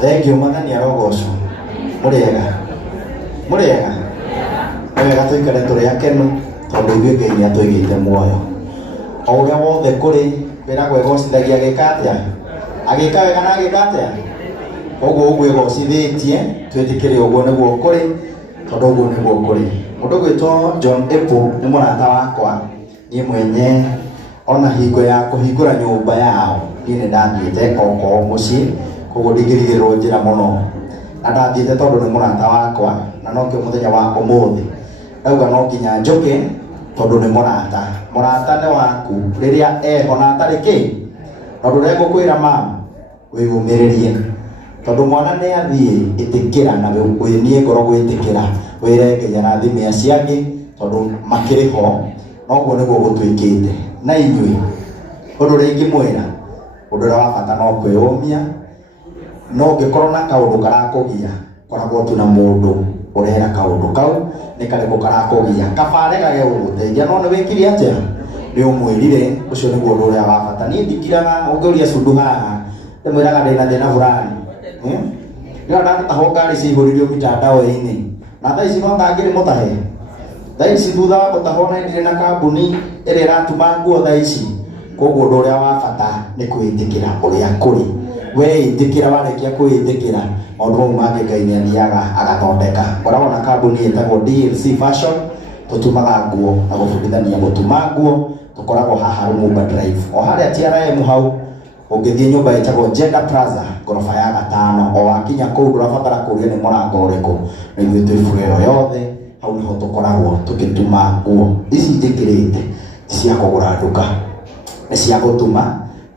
Thank you Mwathani arogocwo. Muriega. Muriega. Wega tuikare turi akenu tondu ithuĩ Ngai nĩ atũigĩte muoyo. O ũrĩa wothe kũrĩ wĩragwo egocithagia agĩka atĩa? Agĩka wega na agĩka atĩa? Ũguo ũguo egocithĩtie twĩtĩkĩre ũguo nĩguo kũrĩ tondu ũguo nĩguo kũrĩ. Mũndũ gwĩtwo John Apple nĩ mũrata wakwa. Niĩ mwenye ona hingo ya kũhingũra nyũmba yao niĩ nĩ ndathiĩte oko mũciĩ, koguo ndingĩrigĩrĩrwo njĩra mũno. Na ndathiĩte tondũ nĩ mũrata wakwa na no kĩo mũthenya wa ũmũthĩ ndauga no nginya njũke tondũ nĩ mũrata. Mũrata nĩ waku rĩrĩa eho na atarĩ kĩ. Tondũ rĩrĩa ngũkwĩra mama wĩyũmĩrĩrie tondũ mwana nĩ athiĩ ĩtĩkĩra na wĩnie ngoro gwĩtĩkĩra wĩre Ngai arathime acio angĩ tondũ makĩrĩ ho. Noguo nĩguo gũtuĩkĩte. Na inyuĩ ũndũ ũrĩa ingĩmwĩra ũndũ ũrĩa wa bata no kwĩyũmia. No ũngĩkorwo na kaũndũ karakũgia koragwo tu na mũndũ ũrera kaũndũ kau nĩ karĩkũ karakũgia kabarĩgage gũgũteithia. No nĩ wĩkire atĩa? Nĩ ũmwĩrire. Ũcio nĩguo ũndũ ũrĩa wa bata. Niĩ ndingiraga ũngĩũria Sundu haha ndĩmwĩraga ndĩna thĩna fulani. Rĩrĩa ndatahwo ngari ciaihũririo mitandao-inĩ na thaa ici no tangĩrĩ mũtahe. Thaa ici thutha wa gũtahwo na ndirĩ na kambuni ĩrĩa ĩratuma nguo thaa ici. Koguo ũndũ ũrĩa wa bata nĩ kwĩtĩkĩra ũrĩa kũrĩ. Weĩtĩkĩra warĩkia kwĩtĩkĩra maũndũ mau mangĩ Ngai nĩ athiaga agathondeka. Ũrabona kambuni ĩtagwo DLC Fashion tũtumaga nguo na gũbundithania gũtuma nguo. Tũkoragwo haha Lumumba Drive o harĩa TRM hau. Ũngĩthiĩ nyũmba ĩtagwo Gender Plaza ngoroba ya 5 o wakinya kũu ndũrabatara kũũria nĩ mũrango ũrĩkũ. Na ithuĩ twĩ bũrero yothe hau niho tũkoragwo tũgĩtuma nguo. Ici njĩkĩrĩte ti cia kũgũra nduka, nĩ cia gũtuma.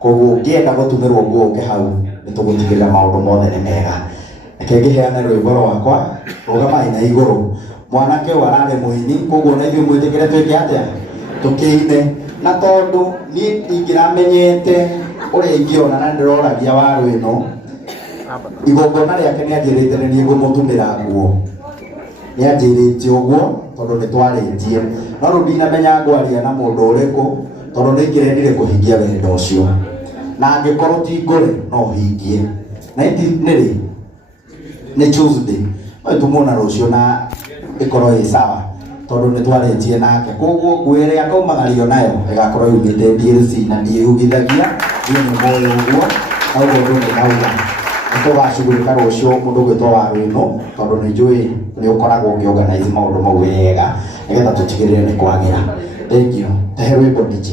Koguo ũngĩenda gũtumĩrwo nguo ũke hau nĩ tũgũtigĩrĩra maũndũ mothe nĩ mega. Reke ngĩheane rwĩmbo rwakwa rũgamai na igũrũ. Mwanake ũyũ ararĩ mũini, koguo na ithuĩ mwĩtĩkĩre twĩke atĩa? Tũkĩine. Na tondũ niĩ ndingĩramenyete ũrĩa ingĩona na ndĩroragia waru ĩno, igongona rĩake nĩ anjĩrĩte nĩ niĩ ngũmũtumĩra nguo. Nĩ anjĩrĩte ũguo tondũ nĩ twarĩtie. No rĩu ndinamenya ngwaria na mũndũ ũrĩkũ tondũ nĩ ingĩrendire kũhingia wendo ũcio. Na angĩkorwo ti ngũrĩ no hingie. Na nĩ nĩ Tuesday. No tumuona rũciũ na ĩkorwo ĩ sawa tondũ nĩ twarĩtie nake. Koguo nguo ĩrĩa akaumagario nayo ĩgakorwo yumĩte DLC na ndiĩhugithagia. Niĩ nĩ moyo ũguo. Noguo ũndũ nĩ nauga. Tũgacugurĩka rũciũ mũndũ gwĩtwo waru ĩno tondũ nĩ njũĩ nĩ ũkoragwo ũkĩorganize maũndũ mau wega nĩgetha tũtigĩrĩre nĩ kwagĩra. Thank you. Tehe rwĩmbo DJ.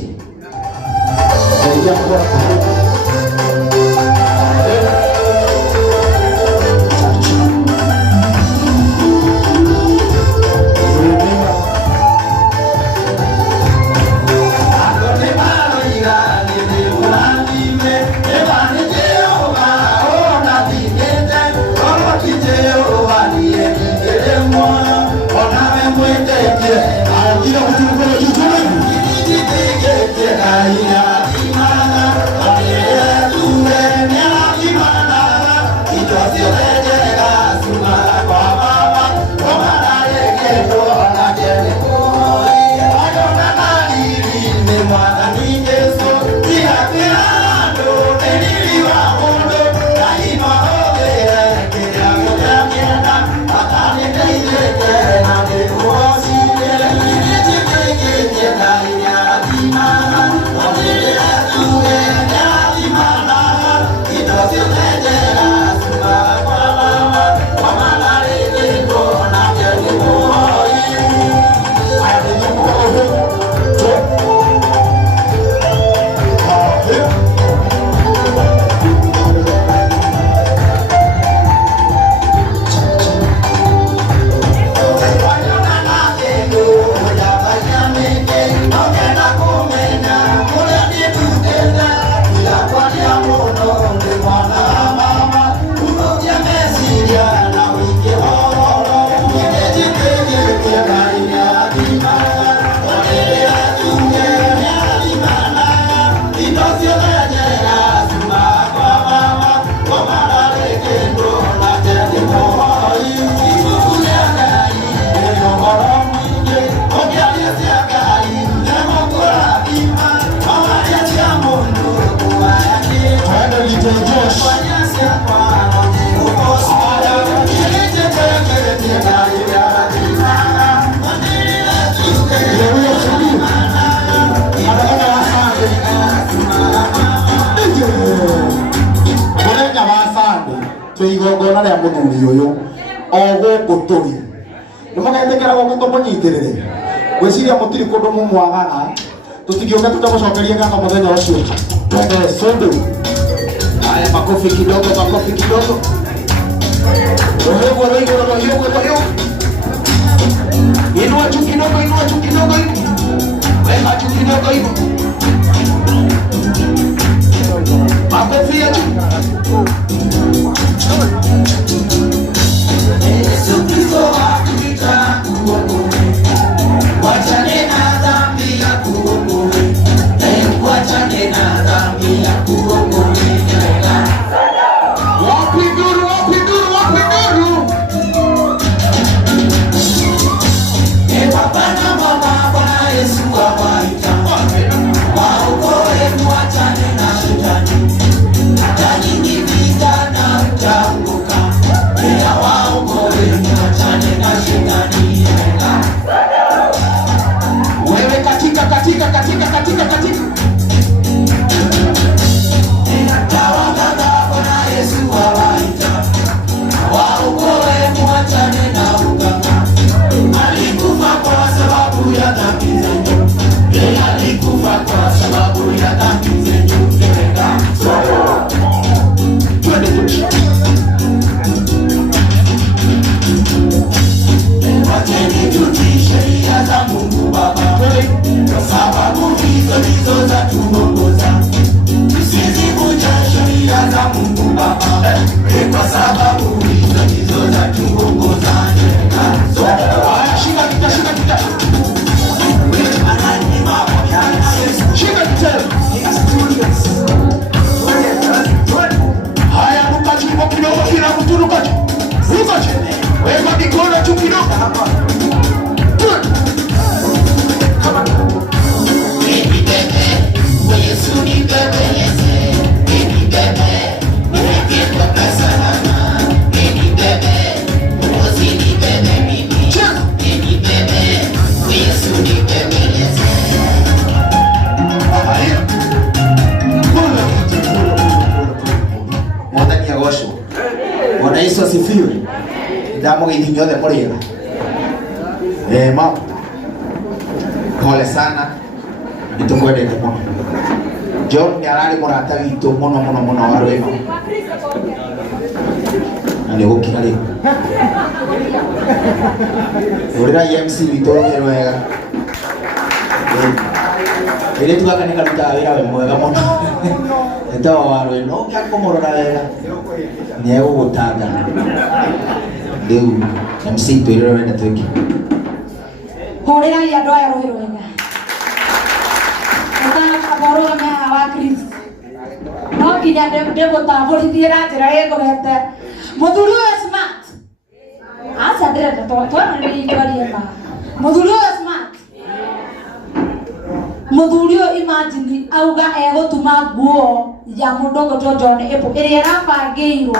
Oh, igongona rĩa mũthuri ũyũ o gũkũ tũrĩ nĩ mũgetekera gũkũ tũmũnyitĩrĩre gwĩciria mũtirĩ kũndũ mũmwagaga tũtingĩũka tũtamũcokerie ngatho mũthenya ũcio twende Sunday. Haya, makofi kidogo, makofi kidogo. Roho roho. Inua juu kidogo, inua juu kidogo hivi. Weka juu kidogo hivi. Makofi ya juu. Yesu Kristo akita kuokoe. Wachane na dhambi ya kuokoe. Wachane na dhambi ya kuokoe. Yesu asifiwe. Ndamo githinyo the muriega. Mama. Pole sana. Nitungwendete muno. John ni arari murata witu muno wa rwema. Na ni gukira ri. Urira MC witu wega. Ile tukakani karuta wira we mwega muno. Etawa warwe no kyakomorora wega. Ni egugutanga. Riu MC twirira wenda twiki. Horera andu aya rohero wega. Ota kaboro me hawa Kristo. No kinya ndego taborithie na njira igorete. Muthuri uyu smart. Asa ndire to ni ikwarie ma. Muthuri uyu smart. Muthuri uyu imagine auga egutuma nguo ya mundogo to John Epo iria rabangirwo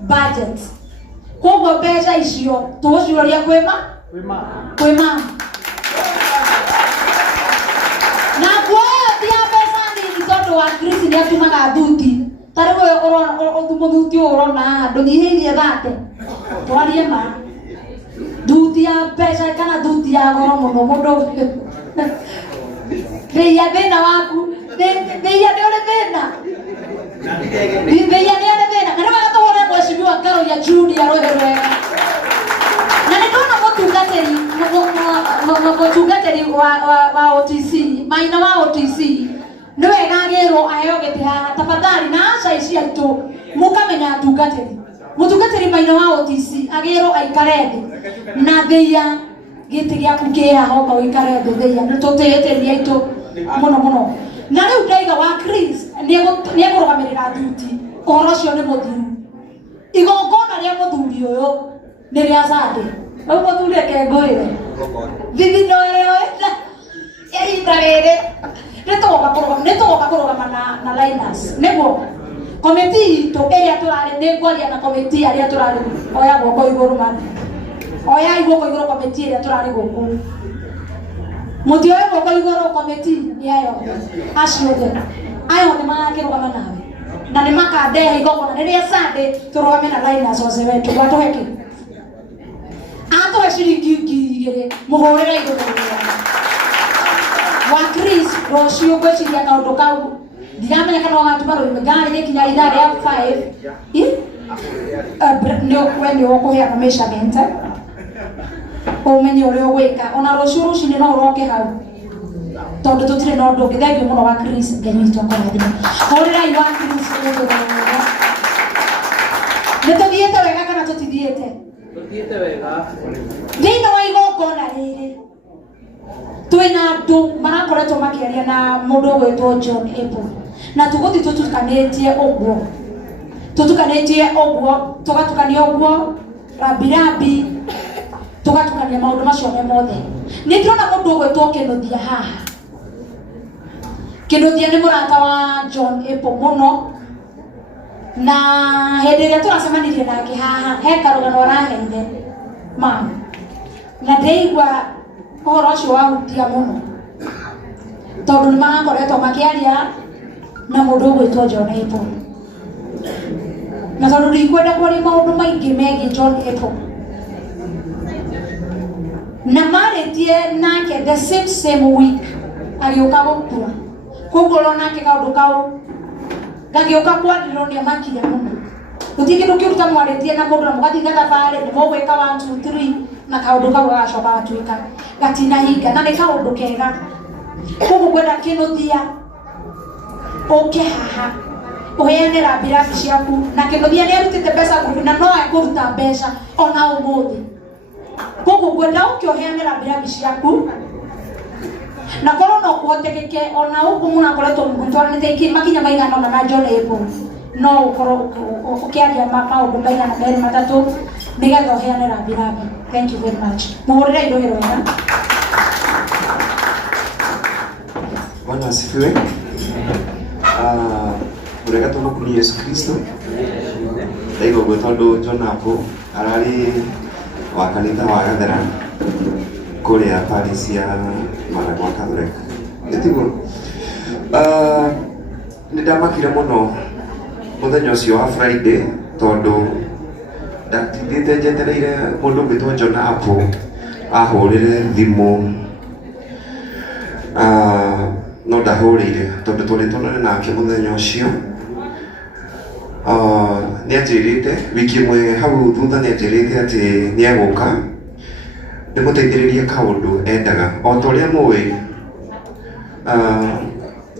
budget. Koguo mbeca icio tuciuria kwima na kuoya tia mbeca nini tondu wa Kristo ni atumaga thuti tari we utumuthi urona ndunyihirie thate twarie ma thuti ya mbeca kana thuti ya goro muno mundu Veia thina waku veia ni uri thina veia ni uri thina kana wagatuhura mweshimiwa Karo ya Judy arohe wega na ni ndona mutungatiri wa OTC maina wa OTC ni wega agirwo aheo giti haha tafadhali na aca ici aitu mukamenya mutungatiri maina wa OTC agirwo aikare thi na veia giti giaku kia hoka wikare thi veia ni tutiyetiria itu muno na riu ndaiga wa Chris ni egurugamirira thuti uhoro ucio ni muthiru igongona ria muthuri uyu ni ria Sunday au muthuri akengwire thithino io ihinda riri nitugoka kurugama na Linus niguo komiti itu iria turari ni ngwaria na komiti aria turari oya guoko iguru mani oya guoko iguru komiti iria turari guku mutio guoko iguru komiti ni ayo aciothe ayo ni magakirugama nawe na nĩ makandehe igongona rĩrĩa Sunday tũrũgame na Linus Ose wetu watũhe kĩ atũhe ciringi 2,000 mũhũrĩre igũrũ wa Chris rũciũ ngwĩciria kaũndũ kau ndiramenya kana ũgatuma rũime ngari gĩkinya ithaa rĩa 5 nĩ ũkũheana measurement ũmenye ũrĩa ũgwĩka ona rũciũ rũcinĩ no ũroke hau tondũ tũtirĩ na ũndũ ũngĩ. Thengiũ mũno wa Chris Ngai witũ akũrathime. Hũrĩrai wa Chris nĩ tũthiĩte wega kana tũtithiĩte? Tũthiĩte wega. Thĩinĩ wa igongona rĩrĩ twĩna andũ marakoretwo makĩaria na mũndũ ũgwĩtwo John Apple na tũgũthiĩ tũtukanĩtie ũguo tũgatukania ũguo rambirambi tũgatukania maũndũ macio mothe. Nĩ ndĩrona mũndũ ũgwĩtwo Kĩnũthia haha. Kĩnũthia nĩ mũrata wa John Apple mũno na hĩndĩ ĩrĩa tũracemanirie nake haha he karũgano araheire mama na ndaigua ũhoro ũcio wahutia mũno tondũ nĩ marakoretwo makĩaria na mũndũ ũgwĩtwo John Apple na tondũ ndikwenda kwaria maũndũ maingĩ megiĩ John Apple na marĩtie nake the same week agĩũka gũkua koguo nake kaũndũ kau gagĩũka kwarĩrwo nĩ amakinya mũno. Gũtirĩ kĩndũ kĩruta mwarĩtie na mũndũ na mũgathiĩ thabarĩ nĩ mũgwĩka 1 2 3 na kaũndũ kau gagacoka gatuĩka gatinahinga na nĩ kaũndũ kega. Koguo ngwenda Kĩnũthia ũke haha ũheane rambirambi ciaku na Kĩnũthia nĩ arutĩte mbeca group na no ekũruta mbeca ona ũmũthĩ. Koguo ngwenda ũke ũheane rambirambi ciaku na korwo no kũhotekeke ona ũguo mũnakoretwo mũtwaranĩte makinya maigana ona na John Apple no ũkorwo ũkĩaria maũndũ maigana merĩ matatũ nĩgetha ũheane rambirambi. Thank you very much. Mũhũrĩre irũhĩro wega. Bwana asifiwe. Mũrega tũmũkũni Yesu Kristo. Ndaiga ũguo tondũ John Apple ararĩ wa kanitha wa Gathera kũrĩa Paris ya Maragwa Catholic. Nĩtiguo nĩndamakire mũno mũthenya ũcio wa Friday tondũ ndatindĩte njetereire mũndũ ũgwĩtwo John Apple ahũrĩre thimũ no ndahũrĩire tondũ tũrĩtũnane nake mũthenya ũcio. Nĩanjĩrĩte wiki ĩmwe hau thutha nĩanjĩrĩte atĩ nĩegũka ndĩmũteithĩrĩrie kaũndũ endaga o ta ũrĩa mũĩ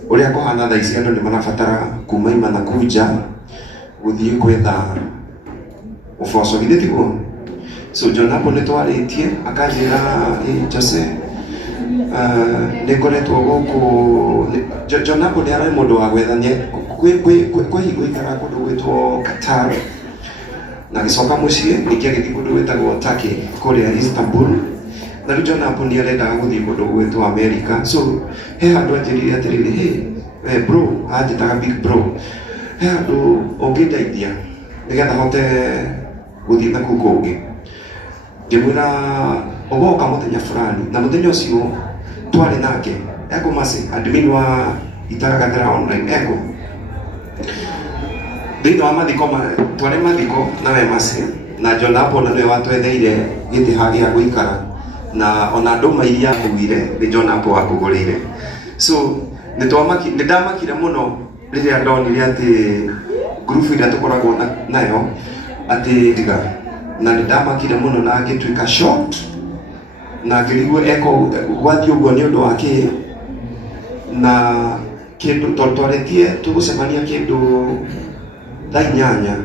ũrĩa kũhana thaa ici andũ nĩmarabatara kuma imana kuja gũthiĩ gwetha ũboco githĩ tiguo. So John Apple nĩtwarĩtie akanjĩra Jose nĩngoretwo gũkũ. John Apple nĩararĩ mũndũ wa gwethania kwĩ hingo ikara kũndũ gwĩtwo Qatar na gĩcoka mũciĩ ningĩ agĩthiĩ kũndũ gwĩtagwo Turkey kũrĩa Istanbul na rĩu John Apple nĩarendaga gũthiĩ kũndũ gwĩtwo America. So he handũ anjĩrire atĩrĩrĩ hey bro anjĩtaga big bro he handũ ũngĩndeithia nĩgetha hote gũthiĩ na kũu kũngĩ. Ngĩmwĩra ũgoka mũthenya fulani na mũthenya ũcio twarĩ nake Eko Masi admin wa Itara Gathera online Eko thĩinĩ wa mathiko twarĩ mathiko na we Masi na John Apple na nĩwe watwetheire gĩtĩ gĩa gũikara na ona ndũma iria akũgire nĩ John Apple wakũgũrĩire. So nĩndamakire mũno rĩrĩa ndonire atĩ group ĩrĩa tũkoragwo nayo atĩ tiga na nĩndamakire mũno na ngĩtuĩka short na ngĩrigwo Eko gwathiĩ ũguo nĩ ũndũ wa kĩ na kĩndũ twarĩtie tũgũcemania kĩndũ thaa 8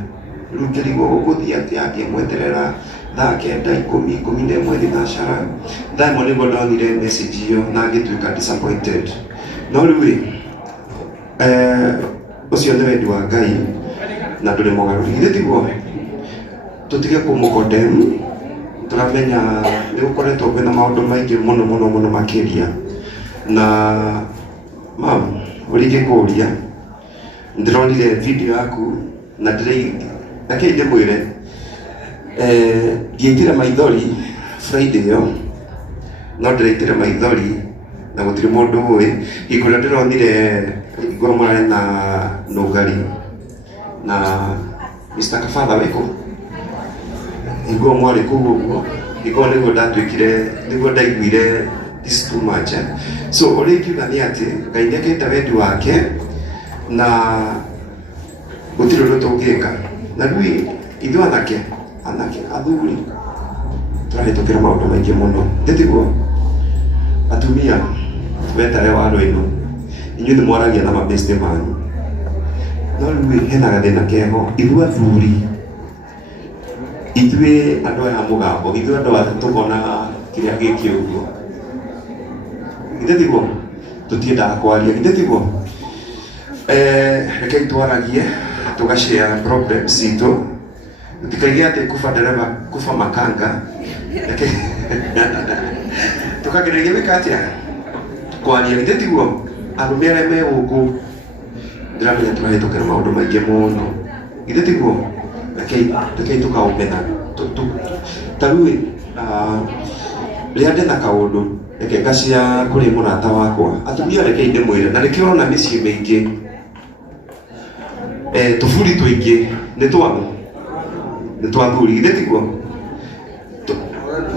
rĩu ngĩrigwo gũthiĩ atĩa ngĩmweterera thaa 9 10 thinacara thaa 1 nĩguo ndonire message ĩyo na ngĩtuĩka disappointed. No rĩu ũcio nĩ wendi wa Ngai na ndũrĩ mũgarũri githĩ tiguo. Tũtige kũmũcondemn tũramenya nĩgũkoretwo kwĩna maũndũ maingĩ mũno makĩria na mam ũringĩkũria ndĩronire video yaku na ndakei ndĩmwĩre ndiaitire maithori Friday ĩyo no ndĩraitire maithori na gũtirĩ mũndũ ũĩ. Hĩndĩ ĩrĩa ndĩronire ngoma na nũngari na Mr. Kafadha weko igwo mwari kuguo igwo niguo ndatwikire niguo ndaiguire this too much so uri kiuga ni ati Ngai ndekete wendi wake na gutire undu tungika na rĩu ithuĩ anake athuri tũrahĩtũkĩra maũndũ maingĩ mũno ndĩtiguo atumia wetare wa rwĩno inyuĩ nĩ mwaragia na mabeste manyu no rĩu hena gathĩna keho ithuĩ athuri ithuĩ andũ aya mũgambo ithuĩ andũ aya tũkona kĩrĩa gĩkĩ ũguo ndĩtiguo tũtiendaga kwaria ndĩtiguo rekei twaragie tugashare problems citũ tikaige atĩ kufa dereva kufa makanga tukagereria gwĩka atĩa kwaria ndĩtiguo arũme arĩa me gũkũ ndĩramenya tũrahĩtũkĩra maũndũ maingĩ mũno ndĩtiguo rekei tũkaũmena ta rĩu rĩrĩa ndĩna kaũndũ reke ngacia kũrĩ mũrata wakwa atumia rekei ndĩmwĩre na rĩkĩo ona mĩciĩ mĩingĩ tũburi tũingĩ nĩ twathuri ndĩtiguo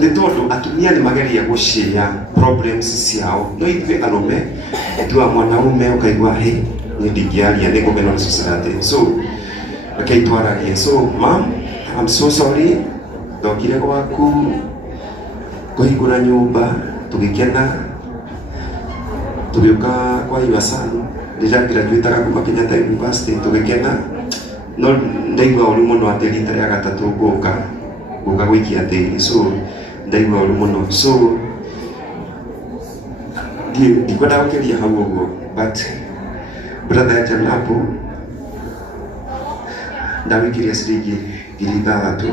nĩ tondũ atumia nĩ mageria gũshare problems ciao no ithuĩ arũme ithuĩ mwanaume ũkaigua hĩ niĩ ndingĩaria nĩ ngũmenwo nĩ society so rekei twaragie so ma'am I'm so sorry ndokire gwaku kũhingũra nyũmba tũgĩkena tũgĩũka kwa your son rĩrĩa graduataga kuma Kenyatta University tũgĩkena no ndaigua ũru mũno atĩ rita rĩa gatatũ ngũka gũikia tĩri so ndaigua ũru mũno so ndikwenda gũkĩria hau ũguo but brother Janapo ndawĩkirie ciringi 6,000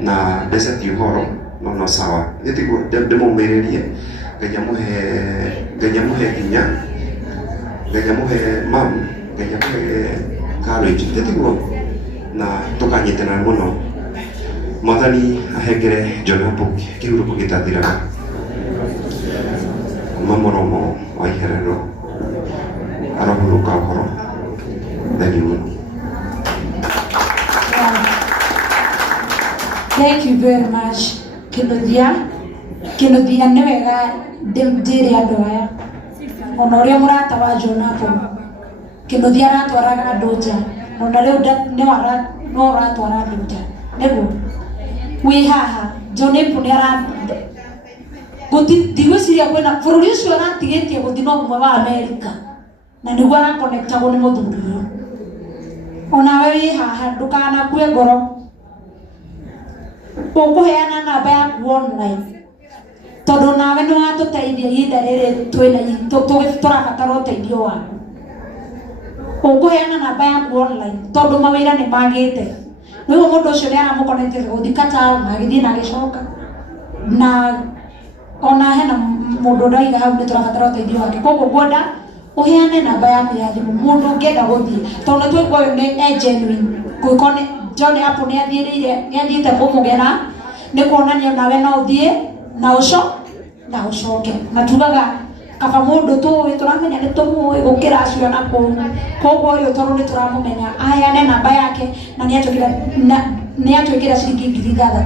na mbeca ti ũhoro no sawa ndĩtiguo ndĩmũmĩrĩrie Ngai amũhe hinya Ngai amũhe mam Ngai amũhe courage ndĩtiguo na tũkanyitana mũno Mwathani ahengere Jonapo kĩhurũko gĩtathiraga kuma mũromo wa iherero arohurũka ũhoro theni mũno. Thank you very much. Kinuthia nĩ wega ndĩre andũ aya ona ũrĩa mũrata wa Jonapo Kinuthia aratwaraga andũ nja ona rĩu no ũratwara andũ nja nĩguo wĩ haha Jonapo ndigwĩciria kwĩna bũrũri ũcio aratigĩtie gũthiĩ no ũmwe wa Amerika na nĩguo arakonectagwo nĩ mũthuri ũyũ onawe wĩ haha ndũkanakue ngoro ũkũheana namba yaku online tondũ nawe nĩ watũteithia ihinda rĩrĩ tũrabatara ũteithio waku ũkũheana namba yaku online tondũ mawĩra nĩ magĩte nĩguo mũndũ ũcio nĩ aramũkonete gũthiĩ Qatar na agĩthiĩ na agĩcoka na ona hena mũndũ ndaiga hau nĩ tũrabatara ũteithio wake koguo ngwenda ũheane namba yaku ya thimũ mũndũ ũngĩenda gũthiĩ tondũ nĩ tũigua ũyũ nĩ genuine kũikone Jonapo nĩ athiĩte kũmũgera nĩ kuonania nawe no ũthiĩ na ũcoke na tugaga kaba mũndũ tũĩ tũramenya nĩ tũmũĩ gũkĩra acio na kũu koguo ũyũ tondũ nĩ tũramũmenya aheane namba yake na nĩ atwĩkĩra ciringi 6,000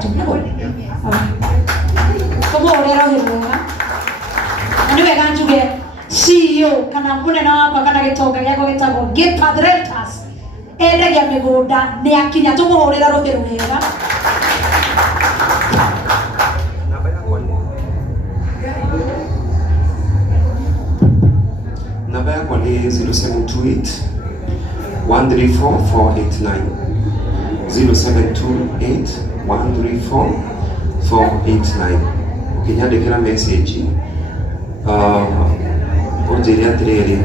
tũmũhũrĩre rũhĩ rwega na nĩ wega njuge CEO kana mũnene wakwa kana gĩtonga gĩakwa gĩtagwo Gĩpathretas endagia mĩgũnda nĩ akinya tũmũhũrĩre rũhĩ rwega namba yakwa nĩ 0728 134 489 0728 134 489 ũkĩnyandĩkĩra message ũnjĩre atĩrĩrĩ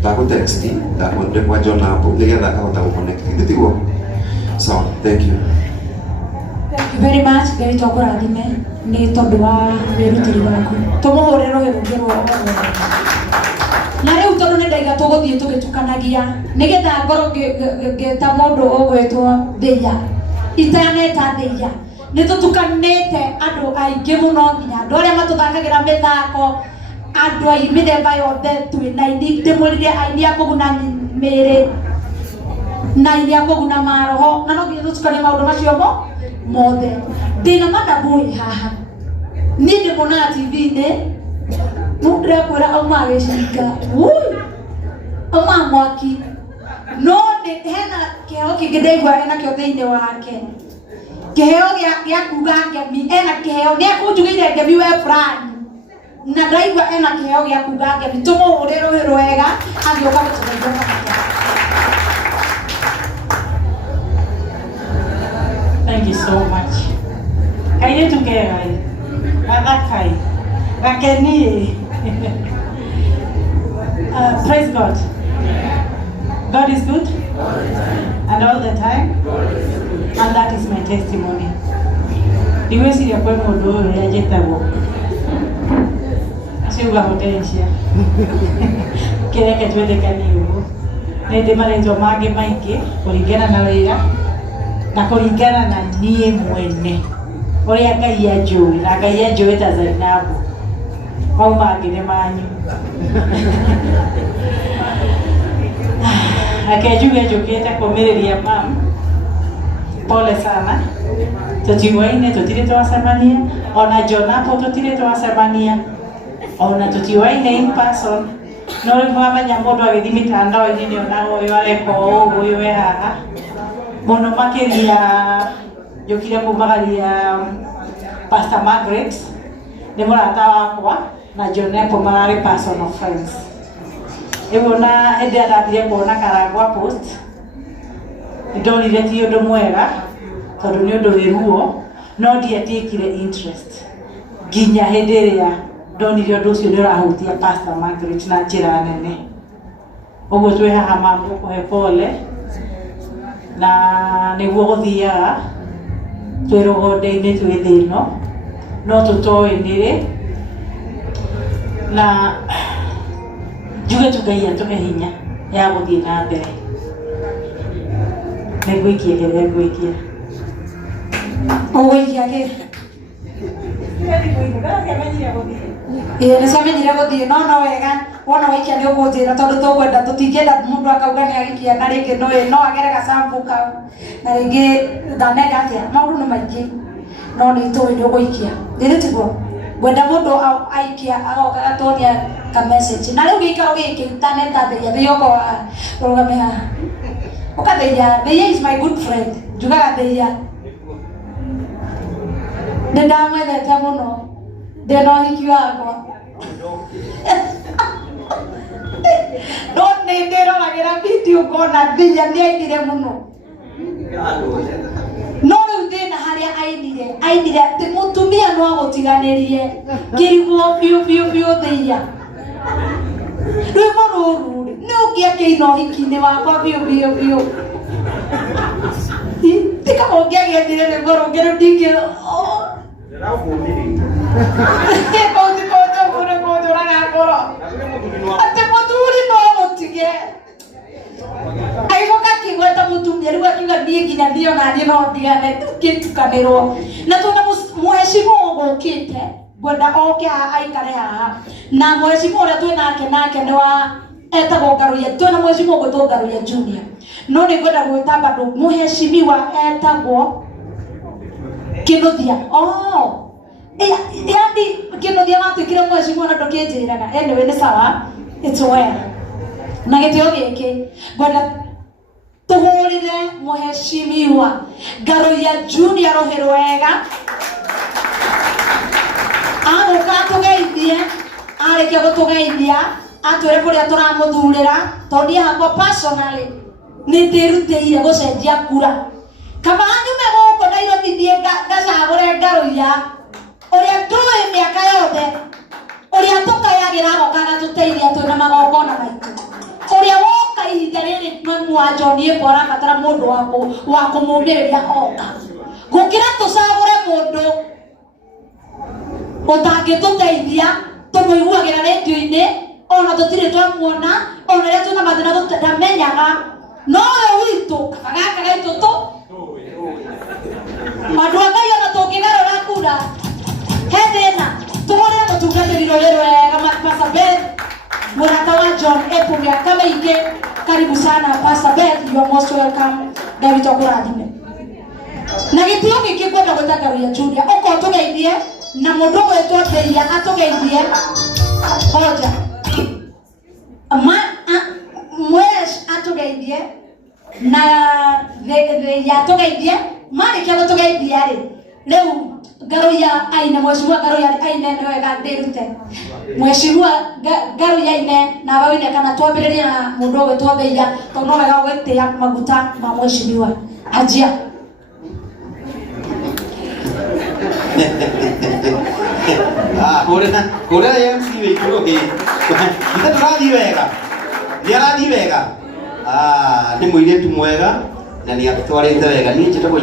ndagũtexti ndakwendere kwa Jonapo nĩgetha akahota gũconnect ndĩtiguo so thank you very much Ngai tũkũrathime nĩ tondũ wa wĩrutĩri waku tũmũhũrĩre rũhĩ rũngĩ rwothe na rĩu tondũ nĩ ndaiga tũgũthiĩ tũgĩtukanagia nĩgetha ngorwo ngĩta mũndũ ũgwĩtwo Thĩa itaneta Thĩa nĩ tũtukanĩte andũ aingĩ mũno nginya andũ arĩa matũthakagĩra mĩthako andũ ai mĩthemba yothe twĩna ndĩmwĩrire aini a kũguna mĩĩrĩ na aini a kũguna maroho, na no nginya tũtukanie maũndũ macio mothe. Ndĩna mathabũ haha niĩ ndĩmuonaga TV-inĩ, mũndũ ndĩrekwĩra auma agĩcinga auma mwaki, no hena kĩheo kĩngĩ ndaigua enakĩo thĩinĩ wake, kĩheo gĩa kuga ngemi, ena kĩheo gĩa kũnjugĩire ngemi we fulani, na ndaigua ena kĩheo gĩa kuga ngemi, tũmũhũre rũhĩ rwega agĩũka gũtũteithia kamata. Thank you so much. Kaire together. Kai. Rakeni. Praise God. God is good. And all the time. And that is my testimony. Diwezi ya kwa modo ya jetago. Siuga potential. Kile ketwende kaniu. Nende marenzo mage maike kuringana na wĩra na kuringana na niĩ mwene ũrĩa Ngai anjũĩ na Ngai anjũĩ ta Zainabu mau mangĩ nĩ manyu. Akenjuge njũkĩte kũmĩrĩria mam, pole sana, tũtiũaine, tũtirĩ twacemania, ona Jonapo tũtirĩ twacemania, ona tũtiũaine in person, no rĩu wamenya mũndũ agĩthiĩ mĩtandao-inĩ nĩonaga ũyũ areka ũũ, ũyũ e haha mũno makĩria. Njũkire kumagaria Pastor Margaret, nĩ mũrata wakwa na Jonapo mararĩ personal friends. Rĩu na hĩndĩ ndathire kuona Karangwa post, ndonire ti ũndũ mwega tondũ nĩ ũndũ wĩ ruo, no ndietĩkire interest nginya hĩndĩ ĩrĩa ndonire ũndũ ũcio nĩ ũrahutia Pastor Margaret na njĩra nene. Ũguo twĩ haha mambo kũhe pole na nĩguo gũthiaga twĩ rũgonde-inĩ twĩ thĩ ĩno, no tũtoĩ nĩrĩ, na njuge tu Ngai atũhe hinya ya gũthiĩ na mbere. Nĩngũikia kĩrĩa ngũikia. Ũgũikia kĩ? Nĩciamenyire gũthiĩ, no wega wona waikia nĩ ũkũnjĩra tondũ tũkwenda, tũtingĩenda mũndũ akauga nĩ agĩkia na rĩngĩ no agere gasambu kau na rĩngĩ ndanenda atĩa. Maũndũ nĩ maingĩ no nĩ tũĩ nĩ ũgũikia, ndĩrĩ tiguo ngwenda mũndũ aikia agoka gatonia ka message, na rĩu gĩikaro gĩkĩ itanetathĩria thĩ yoko rũgame haha ũkathĩria. Thĩia is my good friend, njugaga thĩia nĩ ndamwendete mũno, ndĩna ũhiki wakwa no nĩ ndĩroragĩra video ngona thĩia nĩ ainire mũno, no rĩu thĩna harĩa ainire atĩ mũtumia no agũtiganĩrie kĩrigwo biũ thĩia. Rwĩmbo rũrũ nĩ ũngĩakĩina ũhiki-inĩ wakwa biũ tika ũngĩagethire rwĩmbo rũngĩ rũu ndingĩ atĩ mũthuri no mũtige aigoka kĩgweta mũtumia rĩu akiuga niĩ nginya thiĩ ona niĩ no ndigane tũkĩtukanĩrwo na twĩna mũhecimu ũgũkĩte ngwenda oke haha aikare haha na mũhecimu ũrĩa twĩnake nake nĩ wa etagwo Ngaruya, twĩna mũhecimu ũgwĩtwo Ngaruya Junior, no nĩ ngwenda gwĩta bado mũhecimiwa etagwo Kĩnuthia. Yani Kĩnuthia watuĩkire mũhecimu na ndũkĩnjĩraga. Anyway nĩ sawa, it's well. Na gĩtĩo gĩkĩ ngwenda tũhũrĩre mũhecimiwa Ngaruya Junior rũhĩ rwega agũka atũgeithie, arĩkia gũtũgeithia atwĩre kũrĩa tũramũthurĩra tondũ niĩ hakwa personally nĩ ndĩrutĩire gũcenjia kura kaba nyume gũkũ Nairobi thiĩ ngacagũre Ngaruya ũrĩa ndũĩ mĩaka yothe, ũrĩa tũkayagĩra agoka agatũteithia twĩna magongona maitũ, ũrĩa woka ihinda rĩrĩ mami wa John Yembo arabatara mũndũ wa kũmũmĩrĩria oka, gũkĩra tũcagũre mũndũ ũtangĩtũteithia tũmũiguagĩra redio-inĩ ona tũtirĩ twamuona, ona rĩrĩa twĩna mathĩna tũtamenyaga, no we witũ kaba gaka gaitũ andũ a Ngai ona tũngĩgarũra kura he thĩna tũhũrĩre mũtungatĩri rũrĩrĩ wega Pastor Beth mũrata wa John Epo mĩaka mĩingĩ. Karibu sana Pastor Beth, you are most welcome. David okũrathime na gĩtio gĩkĩ kwenda gwĩtagaria Julia ũko tũgeithie na mũndũ gwĩtwo Ndeia atũgeithie hoja Mwesh atũgeithie na Ndeia atũgeithie marĩkia gũtũgeithia rĩ rĩu Garoya aine Mheshimiwa Garoya aine nĩ wega ndĩrute Mheshimiwa Garoya aine na wawine kana twambĩrĩrie na mũndũ gwĩtwo Ndeia tondũ no wega gwĩtĩa maguta ma Mheshimiwa Ajia. Kũrĩa MC wĩkũrũ hĩ ithe tũrathiĩ wega nĩ arathiĩ wega nĩ mũirĩtu mwega na nĩ atwarĩte wega. Niĩ njĩtagwo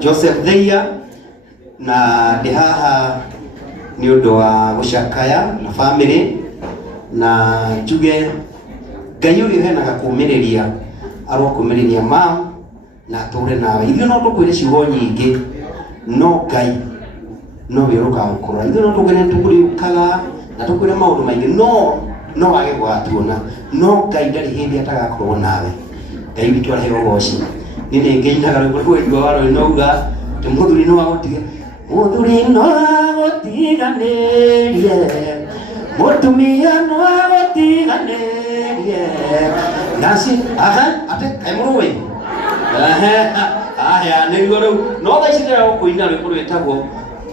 Joseph Ndeia na ndĩ haha nĩ ũndũ wa gũcakaya na family na njuge Ngai ũrĩa ũheanaga kũũmĩrĩria arokũũmĩrĩria mam na atũre nawe. Ithuĩ no tũkwĩre ciugo nyingĩ no Ngai no we ũrũkagũkũra. Ithuĩ no tũkwĩre tũkũrĩũkaga na tũkwĩre maũndũ maingĩ no wage gwatuona no Ngai ndarĩ hĩndĩ atagakorwo nawe. Ngai witũ araheo ũgooci. Niĩ nĩ ngĩinaga rwĩmbo rwĩtwo wa rũĩ nauga mũthuri no agũtige mũthuri no agũtiganĩrie mũtumia no agũtiganĩrie naci ate kaĩ mũrũĩ aya nĩguo rĩu no thaa ici ndĩrenda gũkũina rwĩmbo rwĩtagwo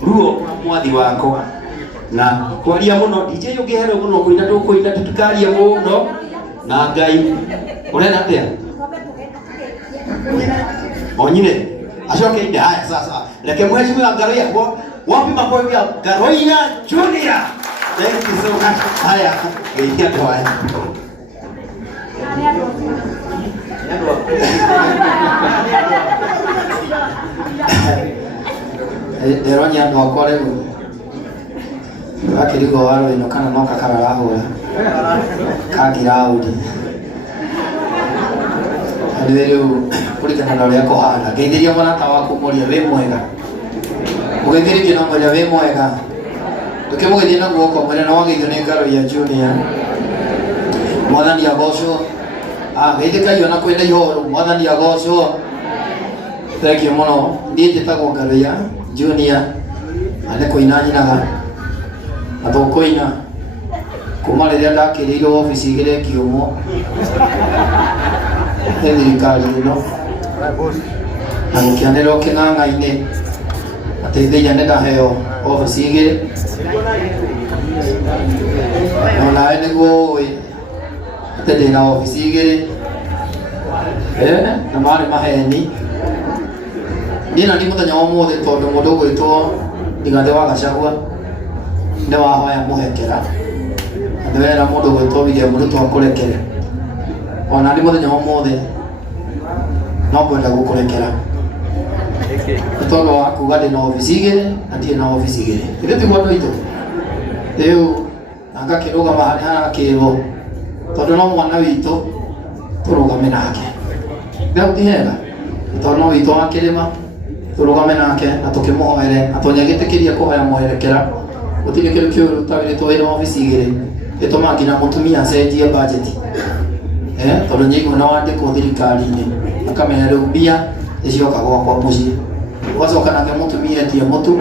ruo mwathi wako na kwaria mũno DJ ũngĩhe rĩu mũno kũina tũkũina tũtikarie mũno na Ngai ũrenda atĩa onyine acoke inde. Haya sasa reke Mheshimiwa Garoya wapi makofi ya Garoya Junior. Thank you so much. Haya geithia andũ aya nderonia andũ akwa rĩu gakĩrigo warũ ĩno kana no kakararahũra kangiraũndi rĩu kũringana na ũrĩa kũhana. Geithĩria mũrata waku mũria wĩ mwega mũgeithĩrie na mwĩra wĩ mwega tũkĩmũgeithia na guoko mwĩra na wageithio nĩ Garoya Junior. Mwathani agocwo geithĩkaio na kwĩna ihoru. Mwathani agocwo. Thank you mũno. Niĩ njĩtagwo Garoya Junior na nĩ kũina nyinaga na tũkũina kuma rĩrĩa ndakĩrĩirwo obici igĩrĩ kiumwo nĩ thirikari ĩno na gũkĩanĩrwo kĩng'ang'a-inĩ atĩ Ndeia nĩ ndaheo obici igĩrĩ no nawe nĩguo ũĩ atĩ ndĩna obici igĩrĩ na marĩ maheni. Niĩ na nĩ mũthenya wa ũmũthĩ tondũ mũndũ gwĩtwo Rigathĩ wa Gachagua nĩ wahoya mũhekera na nĩ wera mũndũ gwĩtwo William Ruto akũrekere. Ona nĩ mũthenya wa ũmũthĩ no kwenda gũkũrekera nĩ tondũ wa kuga ndĩ na obici igĩrĩ na ndirĩ na obici igĩrĩ. Ithuĩ tiguo andũ aitũ rĩu na ngakĩrũgama harĩa hakĩrwo tondũ no mwana witũ tũrũgame nake. Rĩu ti hega tondũ no witũ wa kĩrĩma tũrũgame nake na tũkĩmũhoere na tũnyagĩtĩkĩria kũhoya mwerekera. Gũtirĩ kĩndũ kĩũru ta wĩrĩtwo wĩna obici igĩrĩ gĩtũmaga nginya mũtumia acenjie bajeti tondũ nĩiguo na wandĩkwo thirikari-inĩ akamenya rĩu mbia icioka gwakwa mũciĩ. Ũgacoka nake mũtumia etie mũtu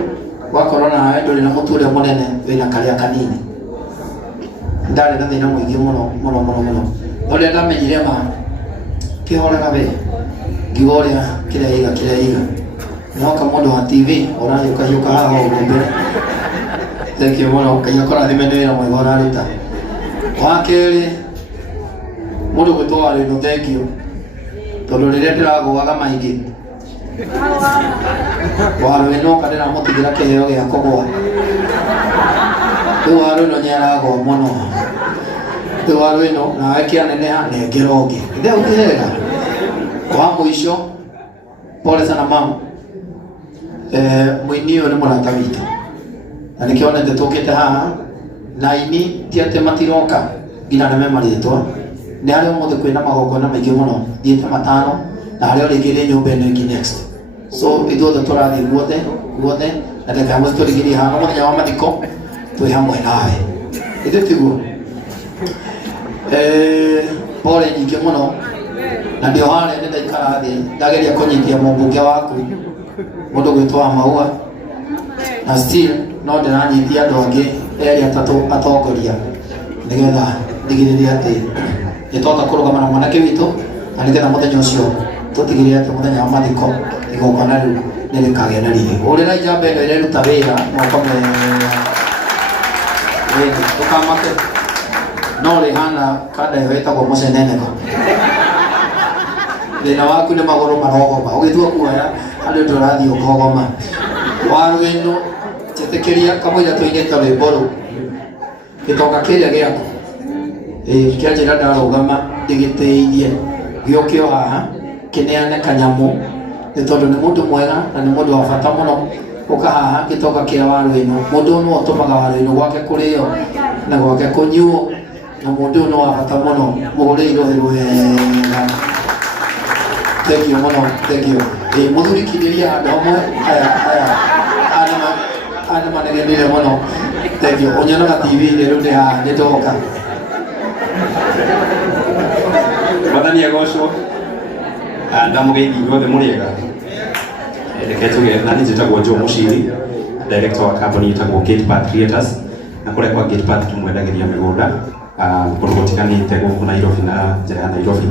wakorwo nawe ndũrĩ na mũtu ũrĩa mũnene wĩna karĩa kanini. Ndarĩ na thĩna mũingĩ mũno mũno mũno mũno no rĩrĩa ndamenyire ma kĩhoraga we ngiuga ũrĩa kĩrĩa iga noka mũndũ wa TV ũragĩũka haha ũguo mbere. Thank you mũno. Ngai akũrathime nĩ wĩra mwega ũraruta. Wa kerĩ mũndũ gwĩtwo warĩ no thank you tondũ rĩrĩa ndĩragũaga maingĩ warũ ĩno ka ndĩramũtigĩra kĩheo gĩa kũgũa. Rĩu warũ ĩno nĩaragũa mũno. Rĩu warũ ĩno nawe kĩaneneha nengera ũngĩ. Ithe ũkĩhega wa mũico pole sana mama. Mũini ũyũ nĩ mũrata witũ na nĩkĩo onete tũkĩte haha na aini ti atĩ matiroka nginya nĩme marĩtwa. Nĩ harĩ ũmũthĩ kwĩna magongona maingĩ mũno thiĩte matano na harĩa rĩngĩ nĩ nyũmba ĩno ĩngĩ next. So ithuothe tũrathiĩ guothe na ndeka mũthĩ tũrigĩrie haha mũthenya wa mathiko twĩ hamwe nawe ithuĩ tiguo. Pole nyingĩ mũno, na ndio harĩa nĩ ndaikara thĩ ndageria kũnyitia mũmbunge waku mũndũ gwĩtwa Maua, na still no ndĩranyitia andũ angĩ erĩ atatũ atongoria nĩgetha ndigĩrĩre atĩ nĩtwahota kũrũgama na mwanake witũ, na nĩgetha mũthenya ũcio tũtigĩrĩre atĩ mũthenya wa mathiko igongona rĩu nĩ rĩkagĩa na riri. Ũrĩra njamba ĩno ĩreruta wĩra moko ndũkamake, no rĩhana kanda ĩyo ĩtagwo mũceneneko. Thĩna waku nĩ magũrũ marogoma, ũgĩtua kuoya andũ tũrathiĩ ũkogoma. Waru ĩno njĩtĩkĩria kamũira tũinĩte rwĩmbo rũu gĩtonga kĩrĩa gĩaku kĩanjĩra ndarũgama ndĩgĩtĩithie gĩũke o haha kĩneane kanyamũ, nĩ tondũ nĩ mũndũ mwega na nĩ mũndũ wa bata mũno. Ũka haha gĩtonga kĩa waru ĩno, mũndũ ũyũ nĩwe ũtũmaga waru ĩno gwake kũrĩo na gwake kũnyuo, na mũndũ ũyũ nĩ wa bata mũno, mũgũrĩirwo wega. Thank you mũno, thank you. Mũthurikithĩria handũ hamwe, ana manegenire mũno. Thank you. Ũnyonaga TV-inĩ rĩu ndĩ haha nĩ ndoka. Mwathani agocwo. Ndamũgeithia inyuothe mũrĩega. Reke tuge na niĩ njĩtagwo Joe Muciri, director wa company ĩtagwo Gatepath Creators, na kũrĩa kwa Gatepath tũmwendagĩria mĩgũnda kũndũ gũtiganĩte gũkũ Nairobi na njĩra ya Nairobi.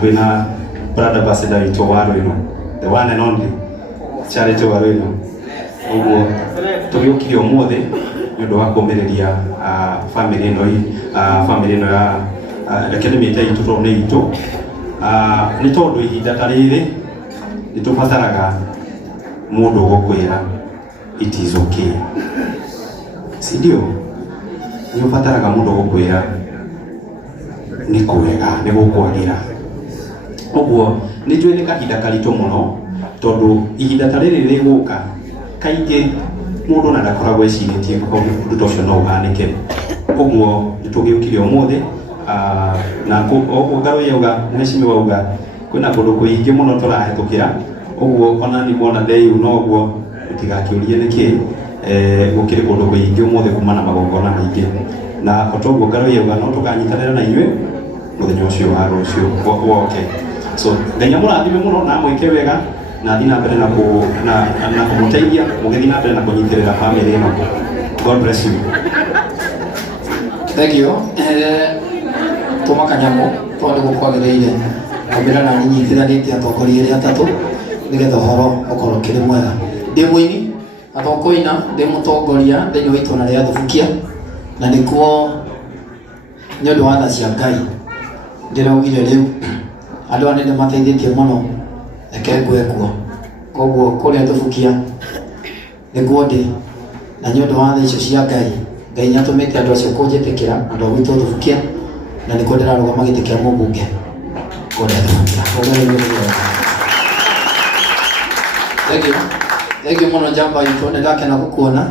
Twĩna brand ambassador witũ Waru ĩno, the one and only Charity Waru ĩno. Ũguo tũgĩũkire ũmũthĩ nĩ ũndũ wa kũũmĩrĩria family ĩno ya reke nĩmĩte itũ tondũ nĩ itũ. Nĩ tondũ ihinda ta rĩrĩ nĩ tũbataraga mũndũ ũgũkwĩra it is okay, si ndio? Nĩ ũbataraga mũndũ ũgũkwĩra nĩ kwega, nĩ gũkwagĩra. Ũguo nĩ njũĩ nĩ kahinda karitũ mũno, tondũ ihinda ta rĩrĩ rĩgũka kaingĩ mũndũ na ndakoragwo ecirĩtie ũndũ ta ũcio no ũhanĩke. Ũguo nĩ tũgĩũkire ũmũthĩ na Ngarũ yauga mheshimiwa auga kwĩna kũndũ kũingĩ mũno tũrahĩtũkĩra. Ũguo ona nĩ mwona theyu noguo mũtigakĩũrie nĩkĩ gũkĩrĩ kũndũ kũingĩ ũmũthĩ kuma na magongona maingĩ, na otoguo Ngarũ yauga no tũkanyitanĩra na inyuĩ mũthenya ũcio wa rũciũ woke. So Ngai amũrathime mũno na mwĩke wega na thiĩ na mbere na kũmũteithia, mũgĩthiĩ na mbere na kũnyitĩrĩra family ĩno. God bless you. Thank you. Tuma kanyamũ tondũ gũkwagĩrĩire kamera na nyitithanĩtie atongoria erĩ atatũ nĩgetha ũhoro ũkorwo kĩrĩ mwega. Ndĩ mũini atokũina, ndĩ mũtongoria thĩinĩ wa itũũra rĩa Thubukia, na nĩkuo nĩ ũndũ wa tha cia Ngai ndĩraugire rĩu andũ aya nĩ mateithĩtie mũno, reke ngwe kuo. Koguo kũrĩa Thubukia nĩkuo ndĩ, na nĩ ũndũ wa tha icio cia Ngai, Ngai nĩ atũmĩte andũ acio kũnjĩtĩkĩra, andũ a gwitũ Thubukia, na nĩkuo ndĩrarũgama gĩtĩ kĩa mũmbunge kũrĩa Thubukia. Thank you mũno njamba itũ, nĩ ndakena gũkuona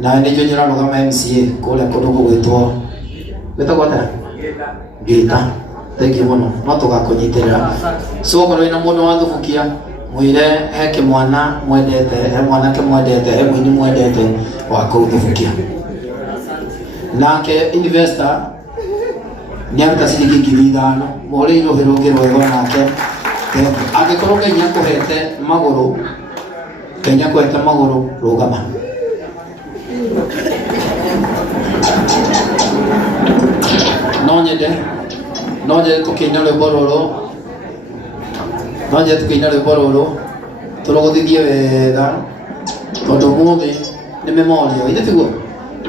nawe nĩ njũĩ ũrarũgama MCA kũrĩa kũndũ gũgwĩtwo gwĩtagwo atĩa? Geita. Thank you mũno, no tũgakũnyitĩrĩra. So okorwo wĩna mũndũ wa Thubukia mwĩre he kĩmwana mwendete, he mwanake mwendete, he mũini mwendete wa kũu Thubukia. Nake investor nĩ aruta ciringi 5,000 mũhũrĩirwo rũhĩ rũngĩ rwega nake. Angĩkorwo Ngai nĩ akũhete magũrũ, Ngai nĩ akũhete magũrũ, rũgama. No nyende tũkĩina rwĩmbo rũrũ, tũrũgũthithie wega tondũ ũmũthĩ nĩ memorial, ithe tiguo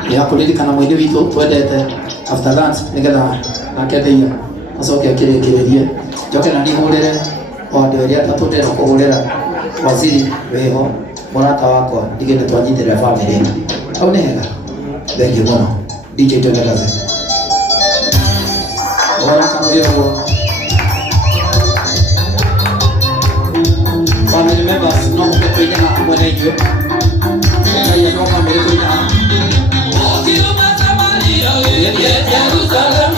ya kũririkana mũini witũ twendete after lunch, nĩgetha nake Ndeia acoke akĩrĩkĩrĩrie. Njoke na niĩ hũrĩre o andũ erĩ atatũ ndĩrenda kũhũrĩra Waziri wĩho, mũrata wakwa, ndigĩ nĩ twanyitĩrĩra family ĩno. Hau nĩ hega. Thank you mũno. DJ Twendaze. Ora kamũria ũguo. Family members no mũkĩtũine na hamwe na inyuĩ. Ngai andũ a family tũine hamwe. Jerusalem,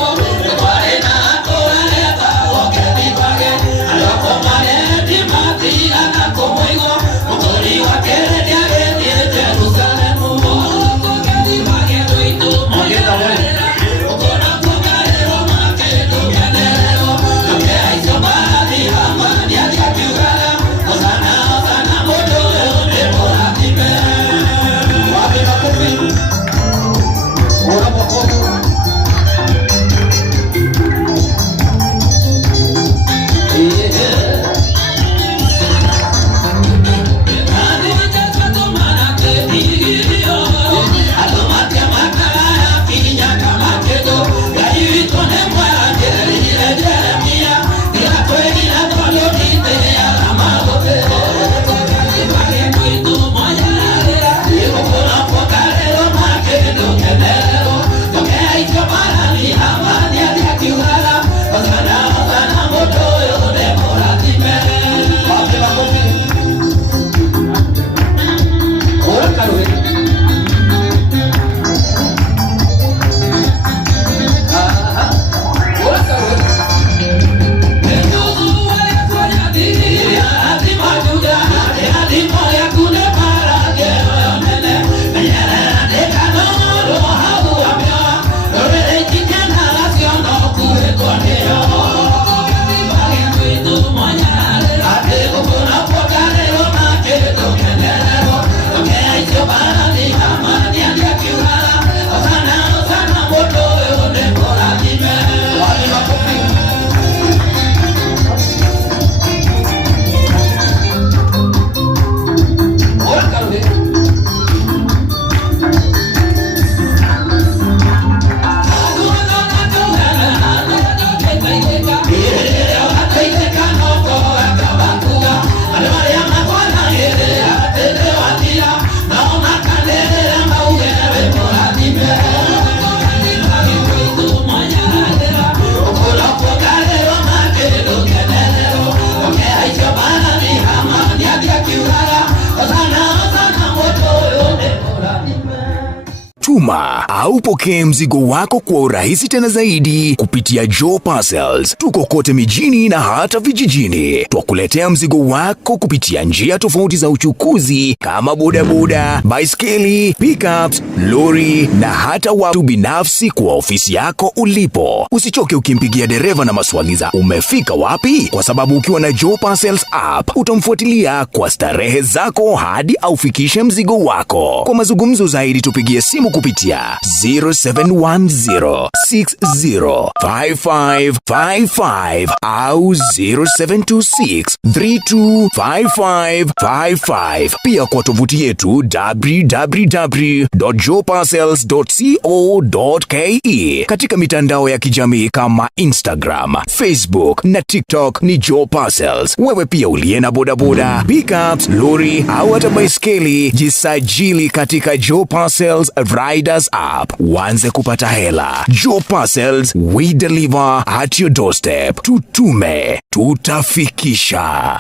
Tuma au pokee mzigo wako kwa urahisi tena zaidi kupitia Joe Parcels. Tuko kote mijini na hata vijijini. Twakuletea mzigo wako kupitia njia tofauti za uchukuzi kama bodaboda, baiskeli, pickups, lori na hata watu binafsi kwa ofisi yako ulipo. Usichoke ukimpigia dereva na maswali za umefika wapi, kwa sababu ukiwa na Joe Parcels app utamfuatilia kwa starehe zako hadi aufikishe mzigo wako. Kwa mazungumzo zaidi tupigie simu kupitia 0710605555 au 0726325555. Pia kwa tovuti yetu www.joeparcels.co.ke. Katika mitandao ya kijamii kama Instagram, Facebook na TikTok ni Joe Parcels. Wewe pia uliye na bodaboda, pickups, lori au hata baiskeli, jisajili katika Joe Parcels Riders app. Uanze kupata hela. Joe Parcels, we deliver at your doorstep. Tutume, tutafikisha.